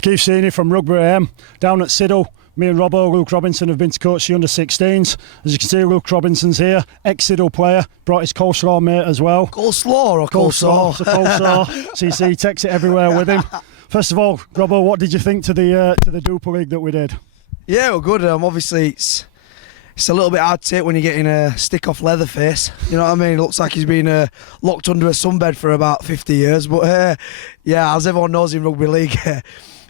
Kieth Senior from Rugby AM down at Siddal. Me and Luke Robinson have been to coach the under-16s. As you can see, Luke Robinson's here, ex-Siddal player, brought his coleslaw mate as well. Coleslaw or coleslaw? It's a coleslaw. So you see, he takes it everywhere with him. First of all, Robbo, what did you think to the Duper League that we did? Yeah, well, good. Obviously, it's a little bit hard to take when you're getting a stick off Leatherface. You know what I mean? It looks like he's been locked under a sunbed for about 50 years. But yeah, as everyone knows in rugby league,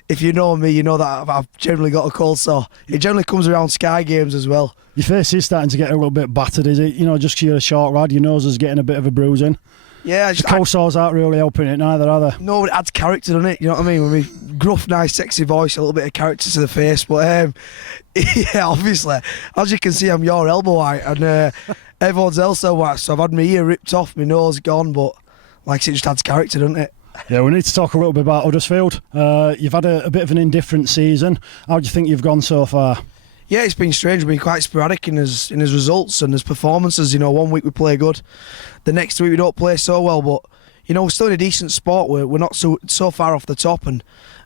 if you know me, you know that I've generally got a coleslaw. It generally comes around Sky games as well. Your face is starting to get a little bit battered, is it? You know, just 'cause you're a short lad, your nose is getting a bit of a bruising. Yeah, the coleslaws aren't really helping it neither, are they? No, it adds character, doesn't it? You know what I mean? With me gruff, nice, sexy voice, a little bit of character to the face. But yeah, obviously, as you can see, I'm your elbow height, and everyone's else so white. So I've had my ear ripped off, my nose gone, but like I said, it just adds character, doesn't it? Yeah, we need to talk a little bit about Huddersfield. You've had a bit of an indifferent season. How do you think you've gone so far? Yeah, it's been strange. We've been quite sporadic in his results and his performances. You know, one week we play good, the next week we don't play so well. But you know, we're still in a decent spot. We're not so far off the top. And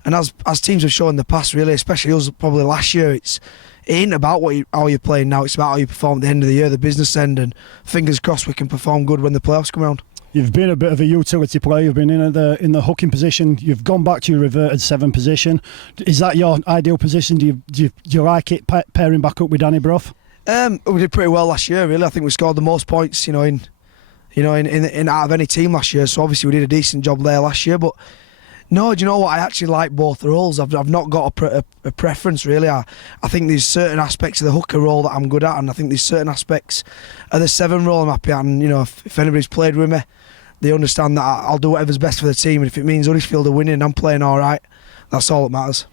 as teams have shown in the past, really, especially us, probably last year, it ain't about how you're playing now. It's about how you perform at the end of the year, the business end. And fingers crossed we can perform good when the playoffs come around. You've been a bit of a utility player. You've been in the hooking position. You've gone back to your reverted 7 position. Is that your ideal position? Do you like it pairing back up with Danny Brough? We did pretty well last year. Really, I think we scored the most points. In out of any team last year. So obviously we did a decent job there last year. But no, do you know what? I actually like both roles. I've not got a preference really. I think there's certain aspects of the hooker role that I'm good at, and I think there's certain aspects of the 7 role I'm happy at. And you know, if anybody's played with me, they understand that I'll do whatever's best for the team, and if it means Huddersfield are winning and I'm playing all right, that's all that matters.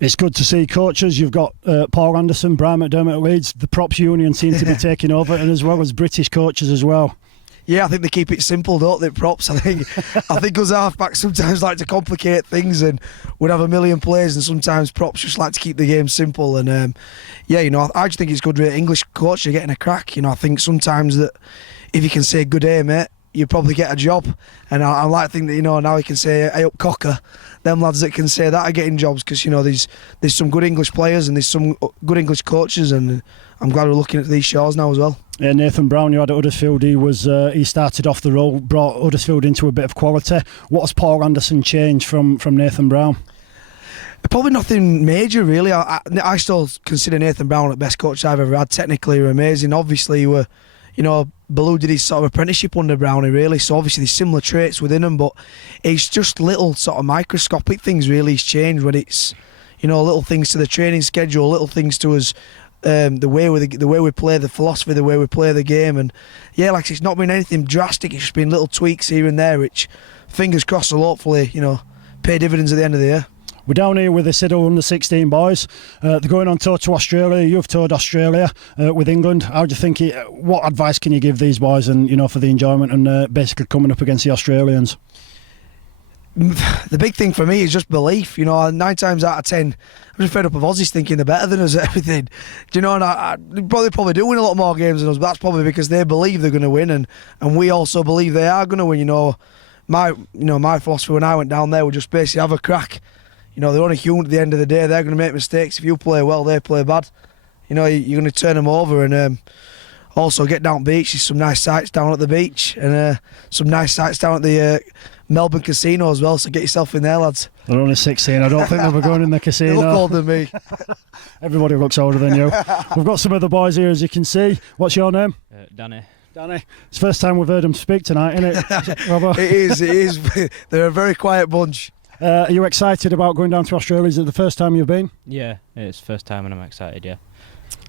It's good to see coaches. You've got Paul Anderson, Brian McDermott at Leeds. The props union seem to be taking over, and as well as British coaches as well. Yeah, I think they keep it simple, don't they, props? I think us halfbacks sometimes like to complicate things, and we'd have a million players, and sometimes props just like to keep the game simple. And yeah, you know, I just think it's good with English coach, you're getting a crack. You know, I think sometimes that if you can say good day, mate, you probably get a job. And I like to think that, you know, now you can say, hey up cocker, them lads that can say that are getting jobs, because, you know, there's some good English players and there's some good English coaches, and I'm glad we're looking at these shows now as well. Yeah, Nathan Brown, you had at Huddersfield, he started off the role, brought Huddersfield into a bit of quality. What has Paul Anderson changed from Nathan Brown? Probably nothing major, really. I still consider Nathan Brown the best coach I've ever had. Technically, we're amazing. Obviously, Baloo did his sort of apprenticeship under Brownie, really, so obviously there's similar traits within him, but it's just little sort of microscopic things really he's changed, when it's, you know, little things to the training schedule, little things to us, the way we play, the philosophy, the way we play the game. And yeah, like it's not been anything drastic, it's just been little tweaks here and there, which fingers crossed will hopefully, you know, pay dividends at the end of the year. We're down here with the Siddal under-16 boys. They're going on tour to Australia. You've toured Australia with England. How do you think? What advice can you give these boys, and you know, for the enjoyment and basically coming up against the Australians? The big thing for me is just belief. You know, 9 times out of 10, I'm just fed up of Aussies thinking they're better than us at everything. Do you know? And they probably do win a lot more games than us, but that's probably because they believe they're going to win, and we also believe they are going to win. You know, my philosophy when I went down there was just basically have a crack. You know, they're only human at the end of the day. They're going to make mistakes. If you play well, they play bad. You know, you're going to turn them over. And also get down beach. There's some nice sights down at the beach, and some nice sights down at the Melbourne Casino as well. So get yourself in there, lads. They're only 16. I don't think they'll be going in the casino. They look older than me. Everybody looks older than you. We've got some of the boys here, as you can see. What's your name? Danny. Danny. It's the first time we've heard them speak tonight, isn't it, Robert? It is. They're a very quiet bunch. Are you excited about going down to Australia? Is it the first time you've been? Yeah, it's the first time and I'm excited, yeah.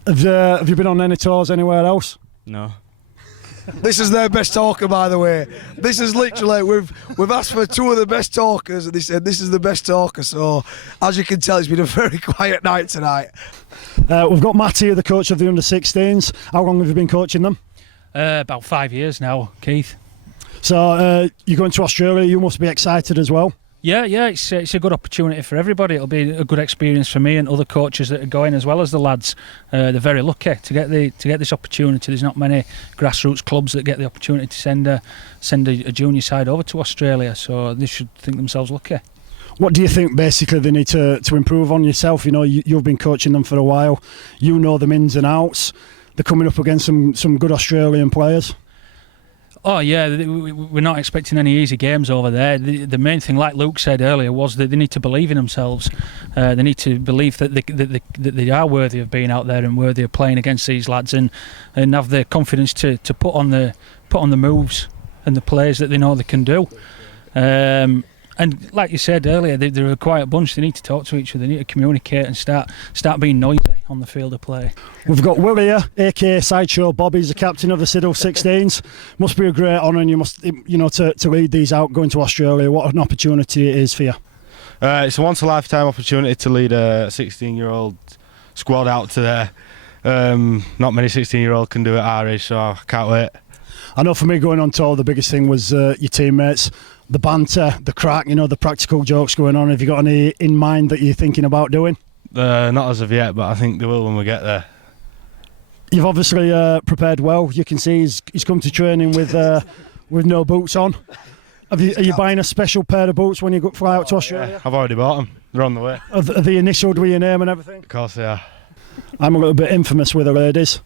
Have you been on any tours anywhere else? No. This is their best talker, by the way. This is literally, we've asked for 2 of the best talkers, and they said this is the best talker. So, as you can tell, it's been a very quiet night tonight. We've got Matt here, the coach of the under-16s. How long have you been coaching them? About 5 years now, Keith. So, you're going to Australia. You must be excited as well. Yeah, it's a good opportunity for everybody. It'll be a good experience for me and other coaches that are going, as well as the lads. They're very lucky to get this opportunity. There's not many grassroots clubs that get the opportunity to send a junior side over to Australia, so they should think themselves lucky. What do you think basically they need to improve on yourself? You know, you've been coaching them for a while. You know them ins and outs. They're coming up against some good Australian players. Oh yeah, we're not expecting any easy games over there. The main thing, like Luke said earlier, was that they need to believe in themselves. They need to believe that they are worthy of being out there and worthy of playing against these lads, and have the confidence to put on the moves and the plays that they know they can do. And like you said earlier, they're a quiet bunch. They need to talk to each other. They need to communicate and start being noisy on the field of play. We've got Will here, aka Sideshow Bobby, he's the captain of the Siddal 16s. Must be a great honour, and you must, to lead these out going to Australia. What an opportunity it is for you. It's a once in a lifetime opportunity to lead a 16-year-old squad out to there. Not many 16-year-olds can do it our age, so I can't wait. I know for me going on tour, the biggest thing was your teammates, the banter, the crack, the practical jokes going on. Have you got any in mind that you're thinking about doing? Not as of yet, but I think they will when we get there. You've obviously prepared well. You can see he's come to training with no boots on. Are you buying a special pair of boots when you fly out to Australia? Yeah, I've already bought them. They're on the way. Are they initialed with your name and everything? Of course they are. I'm a little bit infamous with the ladies.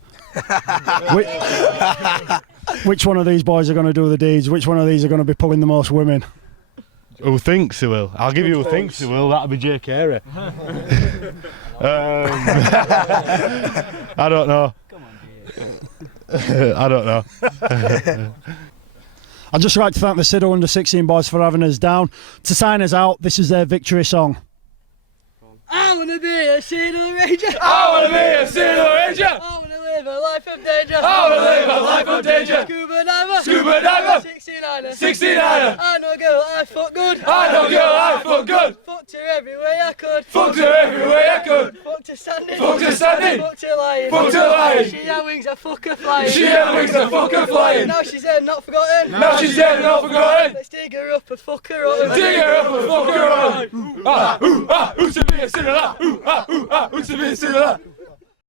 Which one of these boys are going to do the deeds? Which one of these are going to be pulling the most women? Who thinks he will? I'll give you who thinks he will. That'll be Jake Carey. I don't know. Come on, Jake. I don't know. I'd just like to thank the Siddal under 16 boys for having us down. To sign us out, this is their victory song. I wanna be a Siddal Ranger. I wanna be a Siddal Ranger. I wanna live a life of danger. I wanna live a life of danger. Scuba diver. Scuba diver. 69er. 69er. I know a girl I fuck good. I know a girl I fuck good. Fucked her every way I could. Fucked her every way I could. Fucked her standing. Fucked her standing. Fucked her lying. Fucked her lying. She had wings, I fuck her flying. She had wings and fuck her flying. Now she's dead, not forgotten. Now she's dead and not forgotten. Let's dig her up and fuck her up. Dig her up and fuck her on. Ooh, ah, ooh, ah, ooh, to be a sinner. Ooh, ah, ooh, ah, ooh, to be a sinner.